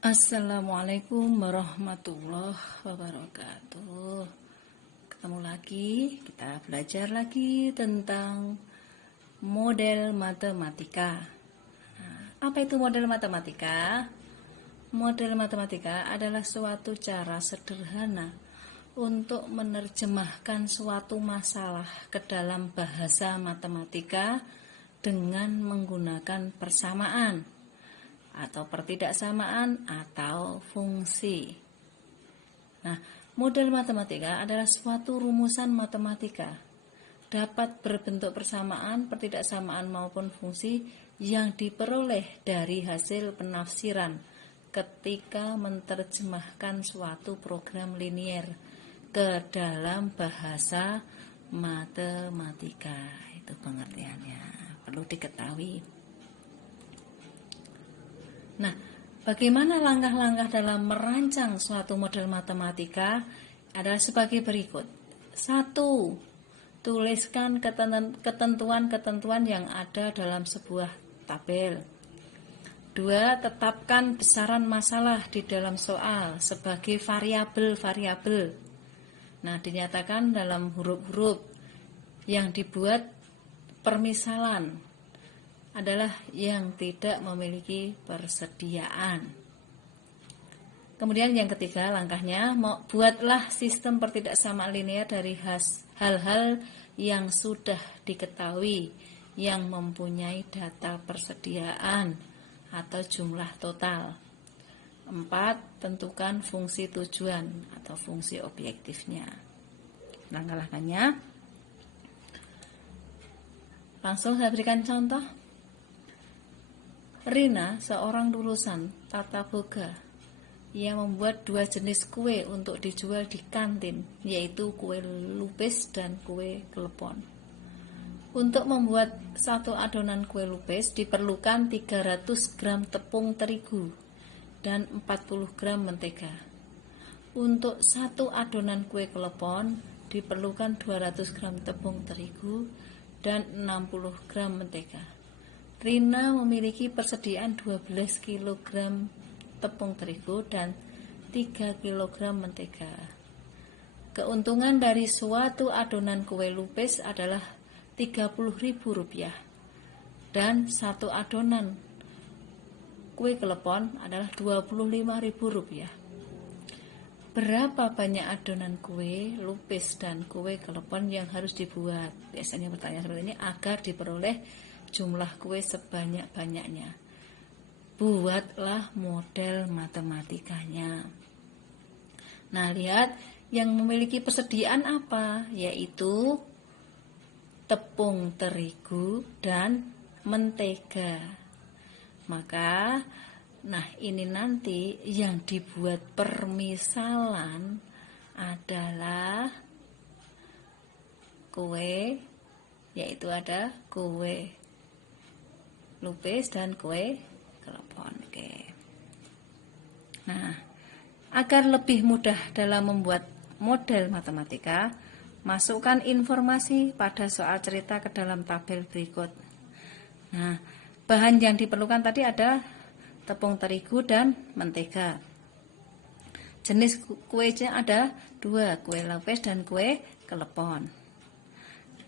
Assalamualaikum warahmatullahi wabarakatuh. Ketemu lagi, kita belajar lagi tentang model matematika. Apa itu model matematika? Model matematika adalah suatu cara sederhana untuk menerjemahkan suatu masalah ke dalam bahasa matematika dengan menggunakan persamaan atau pertidaksamaan atau fungsi. Nah, model matematika adalah suatu rumusan matematika dapat berbentuk persamaan, pertidaksamaan maupun fungsi yang diperoleh dari hasil penafsiran ketika menerjemahkan suatu program linier ke dalam bahasa matematika. Itu pengertiannya, perlu diketahui. Nah, bagaimana langkah-langkah dalam merancang suatu model matematika adalah sebagai berikut. 1. Tuliskan ketentuan-ketentuan yang ada dalam sebuah tabel. 2. Tetapkan besaran masalah di dalam soal sebagai variabel-variabel. Nah, dinyatakan dalam huruf-huruf yang dibuat permisalan adalah yang tidak memiliki persediaan. Kemudian yang ketiga langkahnya, buatlah sistem pertidaksamaan linear dari hal-hal yang sudah diketahui yang mempunyai data persediaan atau jumlah total. 4. Tentukan fungsi tujuan atau fungsi objektifnya. Langkah-langkahnya langsung saya berikan contoh. Rina, seorang lulusan tata boga, yang membuat 2 jenis kue untuk dijual di kantin, yaitu kue lupis dan kue klepon. Untuk membuat satu adonan kue lupis diperlukan 300 gram tepung terigu dan 40 gram mentega. Untuk satu adonan kue klepon diperlukan 200 gram tepung terigu dan 60 gram mentega. Rina memiliki persediaan 12 kg tepung terigu dan 3 kg mentega. Keuntungan dari suatu adonan kue lupis adalah Rp30.000 dan satu adonan kue klepon adalah Rp25.000. Berapa banyak adonan kue lupis dan kue klepon yang harus dibuat? Biasanya bertanya seperti ini agar diperoleh jumlah kue sebanyak-banyaknya. Buatlah model matematikanya. Nah, lihat yang memiliki persediaan apa? Yaitu tepung terigu dan mentega. Maka, nah ini nanti yang dibuat permisalan adalah kue, yaitu ada kue lupis dan kue klepon. Oke. Nah, agar lebih mudah dalam membuat model matematika, masukkan informasi pada soal cerita ke dalam tabel berikut. Nah, bahan yang diperlukan tadi ada tepung terigu dan mentega. Jenis kuenya ada 2, kue lupis dan kue klepon.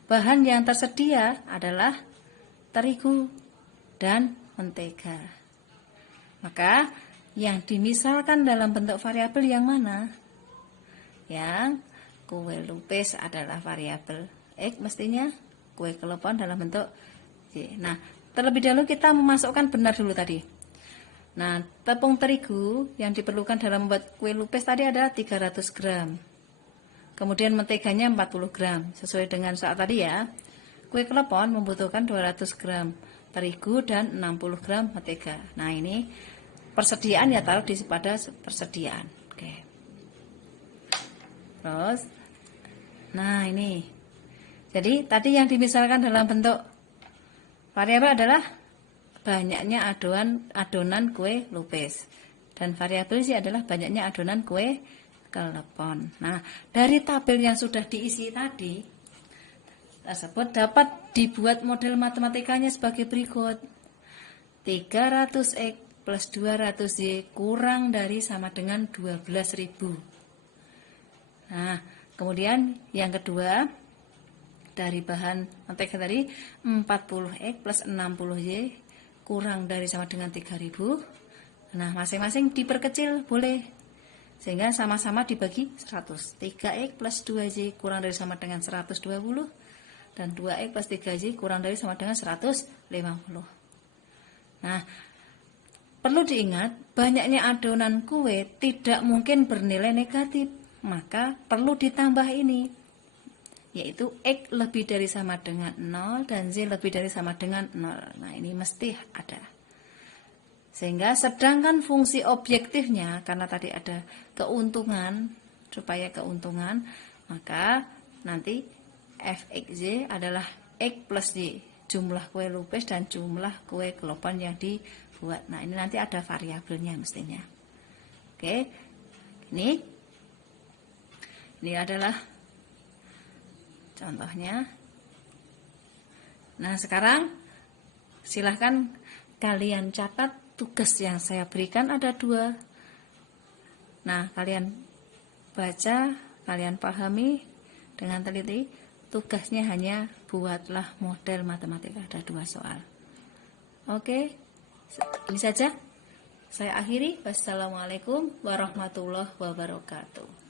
Bahan yang tersedia adalah terigu dan mentega. Maka yang dimisalkan dalam bentuk variabel yang mana? Yang kue lupis adalah variabel X mestinya, kue klepon dalam bentuk Y. Nah, terlebih dahulu kita memasukkan benar dulu tadi. Nah, tepung terigu yang diperlukan dalam membuat kue lupis tadi ada 300 gram. Kemudian menteganya 40 gram, sesuai dengan soal tadi ya. Kue klepon membutuhkan 200 gram terigu dan 60 gram mentega. Nah, ini persediaan ya, taruh di pada persediaan. Oke. Terus, nah ini. Jadi tadi yang dimisalkan dalam bentuk variabel adalah banyaknya adonan kue lupis. Dan variabel sih adalah banyaknya adonan kue klepon. Nah, dari tabel yang sudah diisi tadi tersebut dapat dibuat model matematikanya sebagai berikut. 300X plus 200Y kurang dari sama dengan 12.000. Nah, kemudian yang kedua, dari bahan mentega tadi 40X plus 60Y kurang dari sama dengan 3.000. Nah, masing-masing diperkecil boleh, sehingga sama-sama dibagi 100. 3X plus 2Y kurang dari sama dengan 120, dan 2X plus 3Y kurang dari sama dengan 150. Nah, perlu diingat, banyaknya adonan kue tidak mungkin bernilai negatif, maka perlu ditambah ini, yaitu X lebih dari sama dengan 0 dan Z lebih dari sama dengan 0. Nah, ini mesti ada. Sehingga sedangkan fungsi objektifnya, karena tadi ada keuntungan, supaya keuntungan, maka nanti Fxy adalah X plus Y, jumlah kue lupis dan jumlah kue kelopon yang dibuat. Nah, ini nanti ada variabelnya mestinya. Oke, ini adalah contohnya. Nah, sekarang silahkan kalian catat tugas yang saya berikan ada 2. Nah, kalian baca, kalian pahami dengan teliti. Tugasnya hanya buatlah model matematika, ada 2 soal. Oke, ini saja. Saya akhiri. Wassalamualaikum warahmatullahi wabarakatuh.